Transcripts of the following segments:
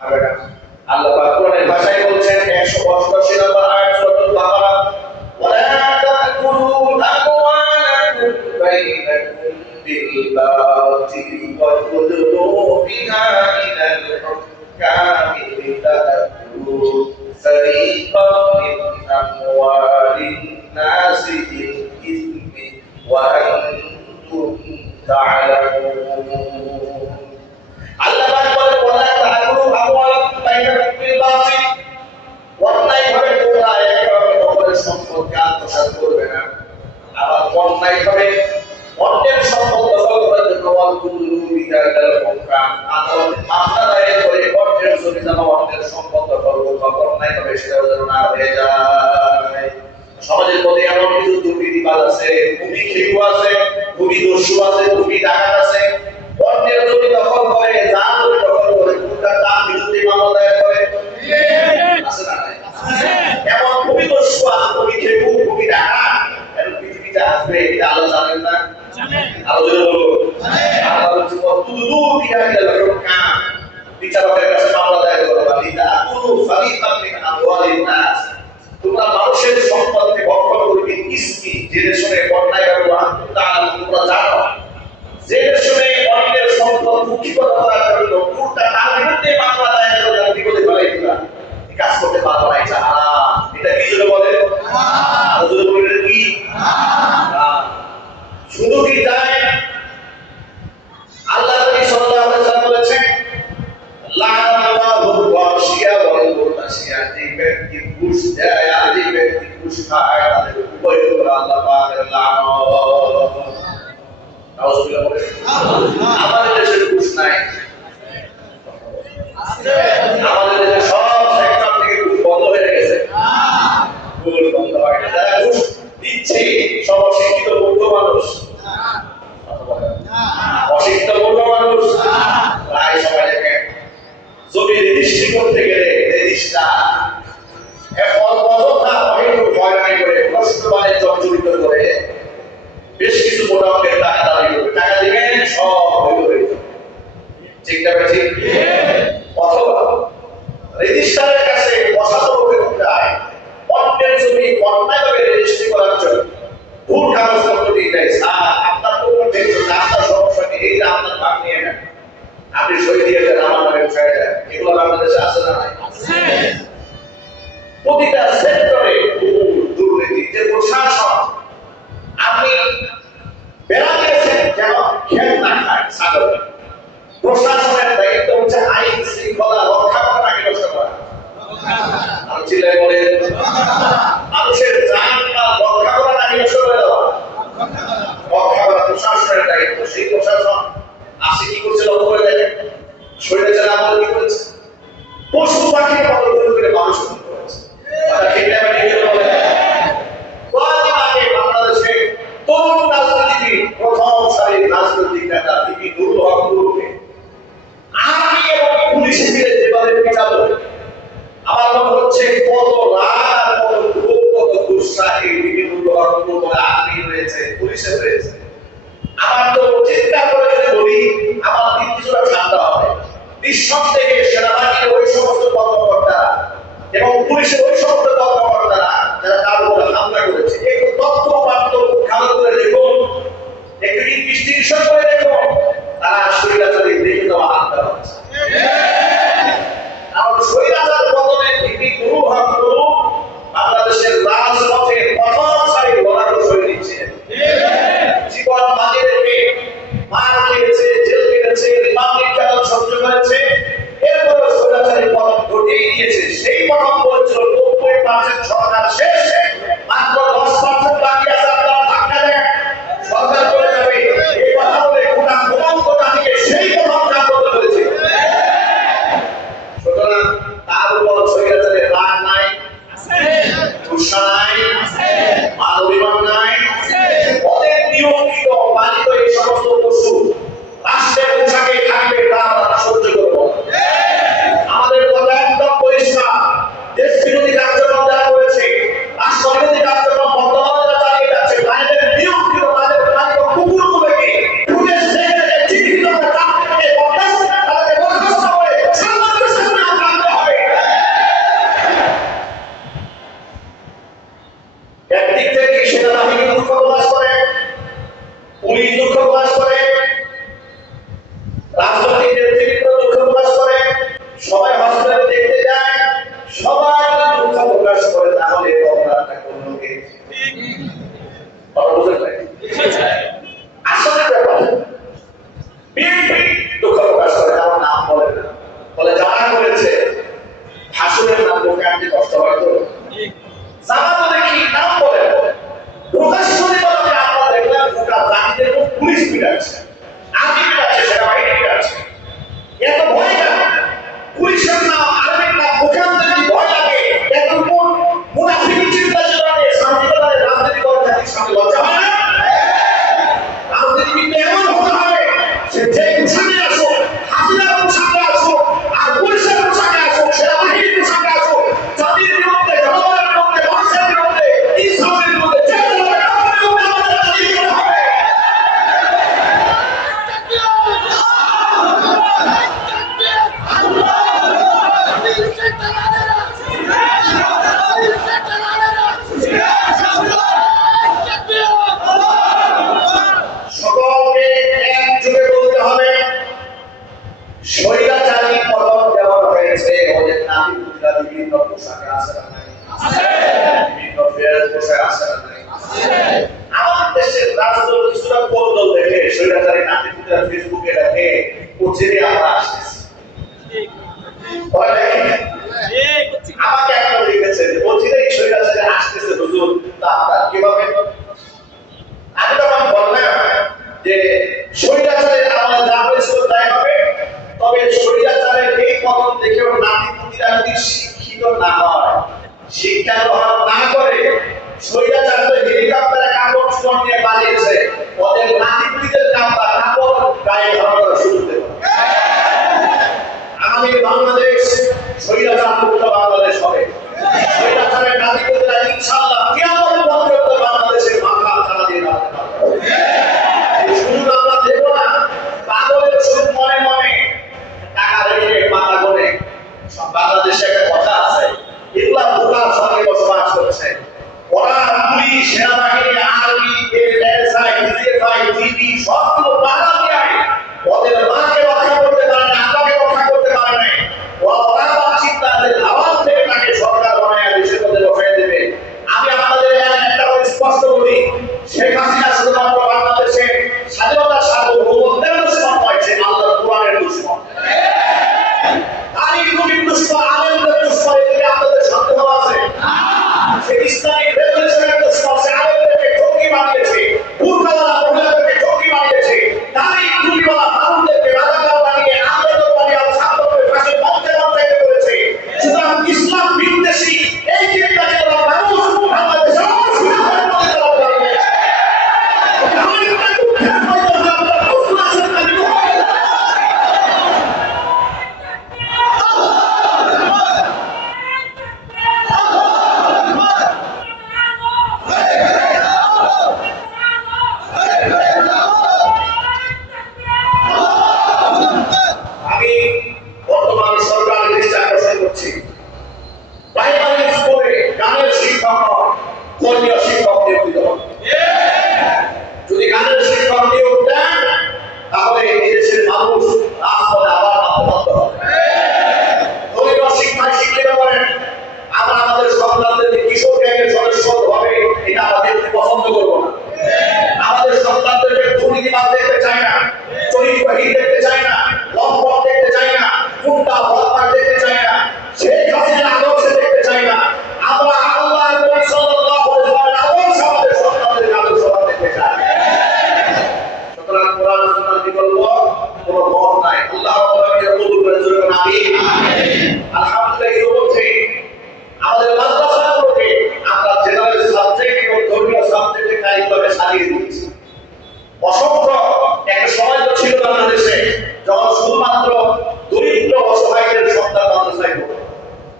হবে না। আল্লাহ পাক কোরআনের ভাষায় বলছেন 188 নম্বর আয়াত সূরাতুল বাকারা, ওয়ালা তাকুলু আমওয়ালাকুম বাইনাকুম বিল বাতিল ওয়া তুদলু বিহা ইলাল হুকামি লিতাকুলু ফারিকাম মিন আমওয়ালিন নাসি বিল ইসমি ওয়া আনতুম তা'লামুন। আল্লাহ পাক বলেন ওয়ালা তাকুলু আমওয়ালাকুম বাইনাকুম বিল বাতিল, অন্যায়ভাবে তোমরা একে অপরের সম্পদকে আত্মসাৎ করবে না। আবার অন্যায়ভাবে অন্যের সম্পদ দখল করার জন্য ওয়ালকুলু বিদাল হুকাম, আদালতে মামলা দায়ের করে অন্যের জমি জমা অন্যের সম্পদ দখল করা অন্যায়ভাবে সেটাও যেন না হয়ে যায়। সমাজের মধ্যে এমন কিছু দুর্নীতিবাজ আছে, ভূমি খেকু আছে, ভূমি দস্যু আছে, ভূমি ডাকাত আছে, অন্যের জমি দখল করে, যার জমি দখল করে তার বিরুদ্ধে মামলা দায়ের করে। আছে না? এমন ভূমি দস্যু আছে, ভূমি খেকু, ভূমি ডাকাত এর পৃথিবীতে আসবে, এটা আল্লাহ জানেন না? আরো জোরে বলুন। আল্লাহ বলছে তুদু বিহা ইলাল হুকাম, বিচারকের কাছে মামলা দায়ের করবা, লিতাকুলু ফারিকাম মিন আমওয়ালিন নাস, তোমরা মানুষের সম্পদকে ভক্ষণ করবে ইসমি, জেনে শুনে অন্যায়ভাবে, তোমরা জানো জেনে শুনে অন্যের সম্পদ কুক্ষিগত করার জন্য পুরোটা তার বিরুদ্ধে মামলা দায়ের করে তার বিপদে ফেলাই দিলা। এই কাজ করতে পারবো না, এটা হারাম। এটা কি জন্য বলে? হারাম। যদি বলে এটা কি হারাম? শুধু কি তাই? আল্লাহ নবী সাল্লাল্লাহু আলাইহি ওয়াসাল্লাম বলেছেন লানাল্লাহু ওয়াশিয়া ওয়াল মুরতাশিয়া, যে ব্যক্তি ঘুষ দেয় আর যে ব্যক্তি ঘুষ খায় তাদের উভয়ের উপর আল্লাহ পাকের লানত। নাউজুবিল্লাহ বলে। আমাদের দেশে ঘুষ নাই, আমাদের দেশে সব সেক্টর থেকে ঘুষ বন্ধ হয়ে গেছে। ঘুষ বন্ধ হয় না, যারা ঘুষ দিচ্ছে সব অশিক্ষিত মূর্খ মানুষ। অশিক্ষিত মূর্খ মানুষ প্রায় সবাই দেখেন জমি রেজিস্ট্রি করতে গেলে রেজিস্ট্রার অযথা অহেতুক হয়রানি করে প্রশ্ন বাণিজ্য জড়িত করে বেশ কিছু মোটা অঙ্কের টাকা দাবি করবে, টাকা দিবেন সব হইল হয়ে যাবে। ঠিক না ঠিক? অথবা রেজিস্ট্রারের কাছে পছন্দ করতে যায় অন্যের জমি অন্যায়ভাবে রেজিস্ট্রি করার জন্য ভুল কাগজপত্র দিয়ে দেয়, স্যার আপনার তো আপনার সমস্যা নেই, এই যে আপনার ভাগ নিয়ে নেন, আপনি সই দিয়ে দেন, আমার নামে উঠায় দেন। এগুলো বাংলাদেশে আছে না নাই? প্রতিটা সেক্টরে দুর্নীতি। যে প্রশাসন আপনি বেড়া দিয়েছেন যেন খেল না খায় ছাগল, প্রশাসনের দায়িত্ব হচ্ছে আইন শৃঙ্খলা রক্ষা করা, নাকি নষ্ট করা? আমি চিল্লায় বলেন মানুষের জান মাল রক্ষা করা নাকি নষ্ট করে দেওয়া? রক্ষা করা প্রশাসনের দায়িত্ব। সেই প্রশাসন আসে কি করছে লক্ষ্য করে দেখেন। শরীরে আমাদের কি করেছে? পশু পাখির মতো করে মানুষ করেছে। ঠিক না? কয়েকদিন আগে বাংলাদেশে তরুণ রাজনীতিবিদ, প্রথম সারির রাজনৈতিক নেতা বিপি নুরুল হক নুরুকে আর্মি এবং পুলিশে মিলে যেভাবে পিটালো, আমার মনে হচ্ছে কত রাত, কত গ্রুপ, কত গুসা এই বিপি নুরুল হক নুরুল আর্মি রয়েছে, পুলিশে রয়েছে। আমার তো চিন্তা করে যদি বলি আমার দিন কিছুটা ঠান্ডা হবে। নিঃসন্দেহে সেনাবাহিনীর ওই সমস্ত কর্মকর্তারা এবং পুলিশের ওই সমস্ত কর্মকর্তারা যারা তার উপর হামলা করেছে, একটু তথ্য পাত্র খারাপ করে দেখুন, একটু ইনভেস্টিগেশন করে দেখুন, তারা স্বৈরাচারী দেখে দেওয়া হামলা হচ্ছে। আর স্বৈরাচার পতনের বিপি নুরুল হক নুরুল বাংলাদেশের রাজপথে প্রথম সারির লড়াই করে দিচ্ছেন। জীবন বাজি রেখে মার খেয়েছে, জেল কেটেছে, রিমান্ড সহ্য করেছে, এরপরে স্বৈরাচারী পতন ঘটিয়ে দিয়েছে। সেই পতন বলছিল পোশাকে আছে না নাই? বিভিন্ন ড্রেস পোশাক আছে না নাই? আমার দেশের রাজদল কিছুটা কোন্দল দেখে স্বৈরাচারী নাতিপুতিরা ফেসবুকে দেখে ও জেনে আমরা আসতেছি। আমাকে একটা লিখেছে যে ও জেনে স্বৈরাচারী আসতেছে হুজুর, তা আপনার কিভাবে? আমি তখন বললাম যে স্বৈরাচারের আমলে যা হয়েছিল তাই হবে, তবে স্বৈরাচারের এই পতন দেখেও নাতিপুতিরা যদি শিক্ষিত না হয়, শিক্ষা গ্রহণ না করে, স্বৈরাচার তো হেলিকপ্টারে কাপড় চোপড় নিয়ে পালিয়েছে, ওদের নাতিপুতিদের কাপড় কাপড় গায়ে ধরানোর সুযোগ দেব। আগামী বাংলাদেশ স্বৈরাচার মুক্ত বাংলাদেশ হবে। স্বৈরাচারের নাতিপুতিরা ইনশাআল্লাহ কিয়ামত পর্যন্ত বাংলাদেশের মাথা ছাড়া দিয়ে রাখতে পারবে। শুধু আমরা দেব না, পাগলের সুদ মনে মনে টাকা রেখে মাথা করে। বাংলাদেশে একটা কথা আছে, এগুলা ভোটার সঙ্গে বসবাস করছে, ওরা পুলিশ, সেনাবাহিনী, আর্মি, এসআই, ডিজিএফআই, জিবি সবগুলো বাধা দিয়ে ওদের মাকে রক্ষা করতে পারে না, আপনাকে রক্ষা করতে পারে না। ওরা চিন্তাদের আওয়াজ থেকে তাকে সরকার বানায় দেশের মধ্যে বসাই দেবে। আমি আপনাদের একটা স্পষ্ট করি, শেখ হাসিনা শুধুমাত্র বাংলাদেশে স্বাধীনতার সার্বভৌমত্বের দুশ্মন নয়, সে আল্লাহর কোরআনের দুশ্মন। আলী নবীর দুশ্মন, আলেমদের দুশ্মন, এদিকে আপনাদের সন্দেহ আছে? সে ইসলামিক রেভলিউশনের দুশ্মন, সে আলেমদেরকে জঙ্গি বানিয়েছে, বুরকাওয়ালা মহিলাদেরকে জঙ্গি বানিয়েছে, দাড়ি টুপিওয়ালা মানুষদেরকে রাজাকার বানিয়ে, আন্দোলন বানিয়ে ছাত্রদের কাছে মঞ্চে মঞ্চাইতে করেছে। সুতরাং ইসলাম বিদ্বেষী এই চিন্তাকে মানুষ বাংলাদেশে অবশ্যই মধ্যে চালাতে পারবে। আমি বর্তমান সরকার দৃষ্টি আকর্ষণ করছি, প্রাইমারি স্কুলে গানের শিক্ষক নয়, ধর্মীয় শিক্ষক নিয়োজিত হবে। যদি গানের শিক্ষক নিয়োগ দেন, তাহলে এদেশের মানুষ রাজপথে আবার নামতে হবে। ধর্মীয় শিক্ষায় শিক্ষিত করেন, আমরা আমাদের সন্তানদেরকে কিশোর গ্যাংয়ের সদস্য হবে, এটা আমাদের পছন্দ করবো না। আমাদের সন্তানদেরকে দুর্নীতিবাদ দেখতে চাই না, চরিত্রহীন দেখতে চাই না, লম্পট দেখতে চাই না, গুন্ডা বদমাশ দেখতে চাই না, শেখ হাসিনার আদর্শ দেখতে চাই না। আমরা আল্লাহর নবী সাল্লাল্লাহু আলাইহি ওয়াসাল্লামের আদর্শ আমাদের সন্তানদের আদর্শ দেখতে চাই। সুতরাং কোরআন সুন্নাহর বিকল্প কোনো পথ নাই। আল্লাহ আমাদেরকে কবুল করে জোরে বলুন আমিন। আলহামদুলিল্লাহ, এর মধ্যে আমাদের মাদ্রাসাগুলোকে আমরা জেনারেল সাবজেক্ট এবং ধর্মীয় সাবজেক্টে কারিকুলামে সাজিয়ে দিয়েছি। অসংখ্য একটা সময় তো ছিল বাংলাদেশে যখন শুধুমাত্র দরিদ্র অসহায়দের সন্তান মাদ্রাসায় পড়তো।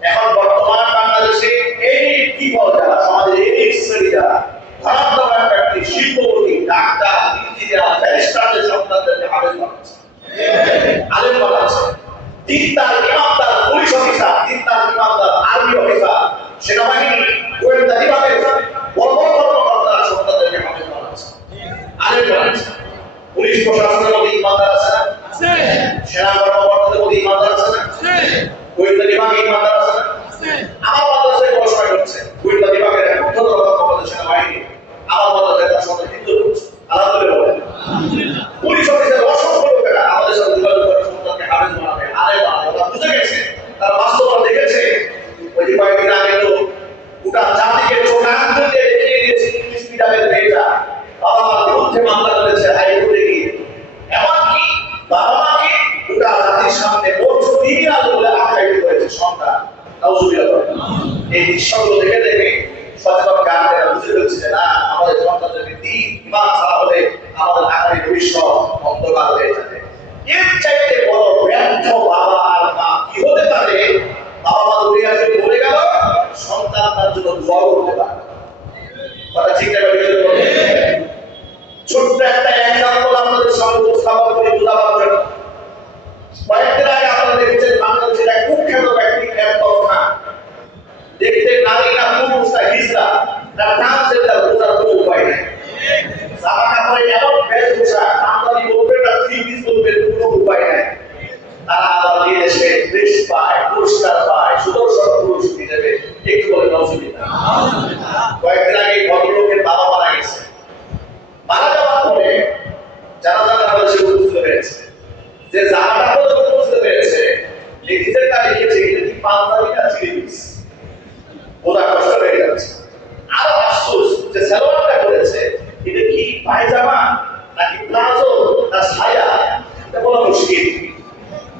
এখন বর্তমান বাংলাদেশে এই পিপল যারা সমাজের এই শ্রেণী যারা ধনাত্মক ব্যক্তি, শিল্পপতি, ডাক্তার, ইঞ্জিনিয়ার, ব্যারিস্টারদের সন্তানদেরকে আলেম বানাচ্ছে, আলেম বানাচ্ছে। দিনদার, ইমামদার, পুলিশ অফিসার, দিনদার, ইমামদার, আর্মি অফিসার, সেনাবাহিনী, গোয়েন্দা বিভাগের বড় বড় কর্মকর্তারা সন্তানদেরকে আলেম বানাচ্ছে, আলেম বানাচ্ছে। পুলিশ প্রশাসনের মধ্যে ইমানদার আছে না? সেনা কর্মকর্তাদের মধ্যে ইমানদার আছে না? গোয়েন্দা বিভাগে ইমানদার আছে না? আমার মাদ্রাসায় পড়াশোনা করছে গোয়েন্দা বিভাগের এক উচ্চতর কর্মকর্তা সেনাবাহিনী, আমার মাদ্রাসায় তার সঙ্গে হিন্দু করছে। আলহামদুলিল্লাহ। পুলিশ অফিসের অসংখ্য লোকেরা আমাদের সাথে যোগাযোগ করে সন্তানকে হাফেজ বানাবে, আলেম বানাবে। ওরা বুঝে গেছে, তারা বাস্তবতা দেখেছে। ওই যে কয়েকদিন আগে তো গোটা জাতিকে চোখ আঙুল দিয়ে দেখিয়ে দিয়েছে ইংলিশ মিডিয়ামের মেয়েটা বাবা মার বিরুদ্ধে মামলা করেছে হাইকোর্টে গিয়ে। এমনকি বাবা মাকে গোটা জাতির সামনে ক্রিমিনাল বলে আখ্যায়িত করেছে সন্তান। নাউজুবিল্লাহ। এই দৃশ্যগুলো দেখে দেখে সচেতন গার্জেনরা বুঝে ফেলছে যে না, আমাদের সন্তানদেরকে দিন ইমান ছাড়া হলে আমাদের আগামী ভবিষ্যৎ অন্ধকার হয়ে যাবে। এর চাইতে বড় ব্যর্থ বাবা আর মা কি হতে পারে? বাবা মা দুনিয়া থেকে বলে গেল, সন্তান তার জন্য দোয়া করতে পারে। কথা ঠিক না? ছোট্ট একটা এক্সাম্পল আপনাদের সামনে উপস্থাপন করে বোঝাবার জন্য। কয়েকদিন আগে আপনারা দেখেছেন বাংলাদেশের এক কুখ্যাত ব্যক্তি এরপর খান, দেখতে নারী না পুরুষ না হিজড়া, তার ট্রান্সজেন্ডার বোঝার কোনো উপায় নেই। জামা কাপড়ে এমন বেশভূষা, আমদানি বলবে না থ্রি পিস বলবে, কোনো উপায় নেই। তারা আবার বিদেশে দেশ পায়, পুরস্কার পায়, সুদর্শন পুরুষ হিসেবে কয়েকদিন আগে ভদ্রলোকের বাবা মারা গেছে। মারা যাওয়ার পরে জানাজা নামাজে সে উপস্থিত হয়েছে। যে জানাটা পর্যন্ত উপস্থিত হয়েছে, লিখিতেরটা লিখেছে এটা কি পাঞ্জাবি না চিরিপিস, বোঝা কষ্ট হয়ে যাচ্ছে। আরো আফসোস যে সালোয়ারটা করেছে এটা কি পায়জামা নাকি প্লাজো না ছায়া, এটা বলা মুশকিল।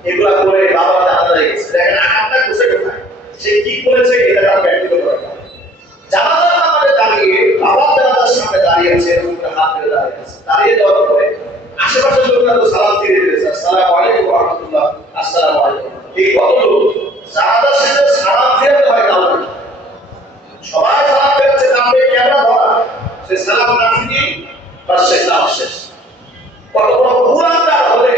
এগুলা করে বাবা জানাজা গেছে। দেখেন আঘাতটা কোথায় কোথায়, সে কি করেছে এটা তার ব্যক্তিগত ব্যাপার। জানাজার নামাজে দাঁড়িয়ে বাবার জানাজার সামনে দাঁড়িয়ে আছে, এরকম করে হাত ধরে দাঁড়িয়ে আছে। দাঁড়িয়ে যাওয়ার পরে আশেপাশের লোকরা তো সালাম দিয়ে দিয়েছে, আসসালামু আলাইকুম ওয়া রাহমাতুল্লাহ, আসসালামু আলাইকুম। এই ভদ্রলোক জানাজার শেষে সালাম দিয়ে হয় না, সবাই সালাম দিচ্ছে, কাঁধে ক্যামেরা ধরা, সে সালাম না দিয়ে বাস শেষ, নাম শেষ। কত বড় পুরানদার হলে,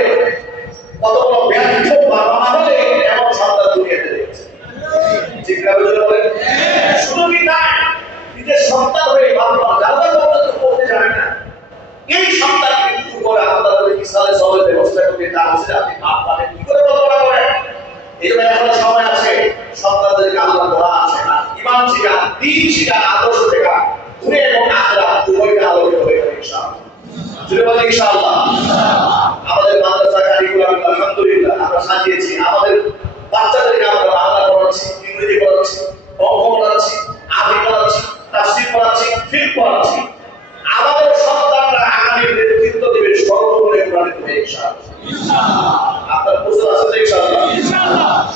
কত বড় ব্যর্থ বাবা মা হলে এমন সন্তান দুনিয়াতে দেখছে। জিজ্ঞাসা বলেন শুধু কি তাই, নিজের সন্তান হয়ে বাবা জানাজা পর্যন্ত পড়তে জানে না, এই সন্তানকে মৃত্যু করে আলাদা করে ইসলামের সবের ব্যবস্থা করে তা হচ্ছে আপনি বাপ পাবেন কি করে বর্ণনা করেন। এই জন্য এখন সময় আছে সন্তানদেরকে আল্লাহ দোয়া আছে না, ইমান শিখা, দিন শিখা, আদর্শ শেখা, দুনিয়া এবং আখিরাত উভয়কে আলোকিত হয়ে যাবে ইনশাআল্লাহ। জুড়ে বলেন ইনশাআল্লাহ। আমাদের মাদ্রাসা কারিকুলাম আলহামদুলিল্লাহ আমরা সাজিয়েছি, আমাদের বাচ্চাদেরকে আমরা বাংলা পড়াচ্ছি, ইংরেজি পড়াচ্ছি, অঙ্ক পড়াচ্ছি, আরবি পড়াচ্ছি, তাফসীর পড়াচ্ছি, ফিকহ পড়াচ্ছি। আমাদের সন্তানরা আগামী নেতৃত্ব দেবে সর্বগুণে প্রমাণিত হয়ে ইনশাআল্লাহ। আপনার বুঝতে আছে ইনশাআল্লাহ।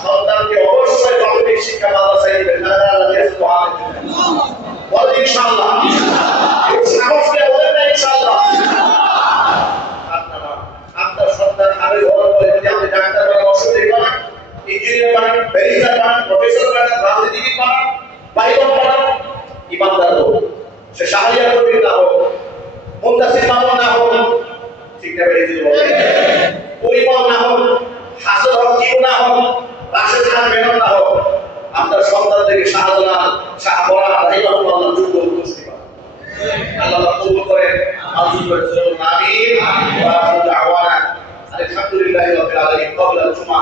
সন্তানকে অবশ্যই প্রাথমিক শিক্ষা মাদ্রাসায় দিবেন, যারা রাজিয়াত মহান বলেন ইনশাআল্লাহ। সাহস নিয়ে বলেন না ইনশাআল্লাহ। আপনার সন্তান আগে বড় করে যদি আপনি ডাক্তার বা অসুবিধা করেন, ইঞ্জিনিয়ার বানান, ব্যারিস্টার বানান, প্রফেসর বানান, রাজনীতিবিদ বানান, পাইলট বানান, ইমানদার হোক, সে শাহরিয়া কর্মী না হোক, মুন্তাসির মামুন না হোক, ঠিক না বেরিয়ে দিল পরিমল না হোক, হাসর হক কিউ না হোক, রাশেদ খান মেনন না হোক, আপনার সন্তানদেরকে শাহজালাল, শাহবরা, রাহিমাহুল্লাহ যোগ্য উপস্থিত পান। আল্লাহ কবুল করেন, আমিন ওয়া আমিন ওয়া আখিরু দাওয়ানা আলহামদুলিল্লাহি রাব্বিল আলামিন। ক্বাবলা জুমআ,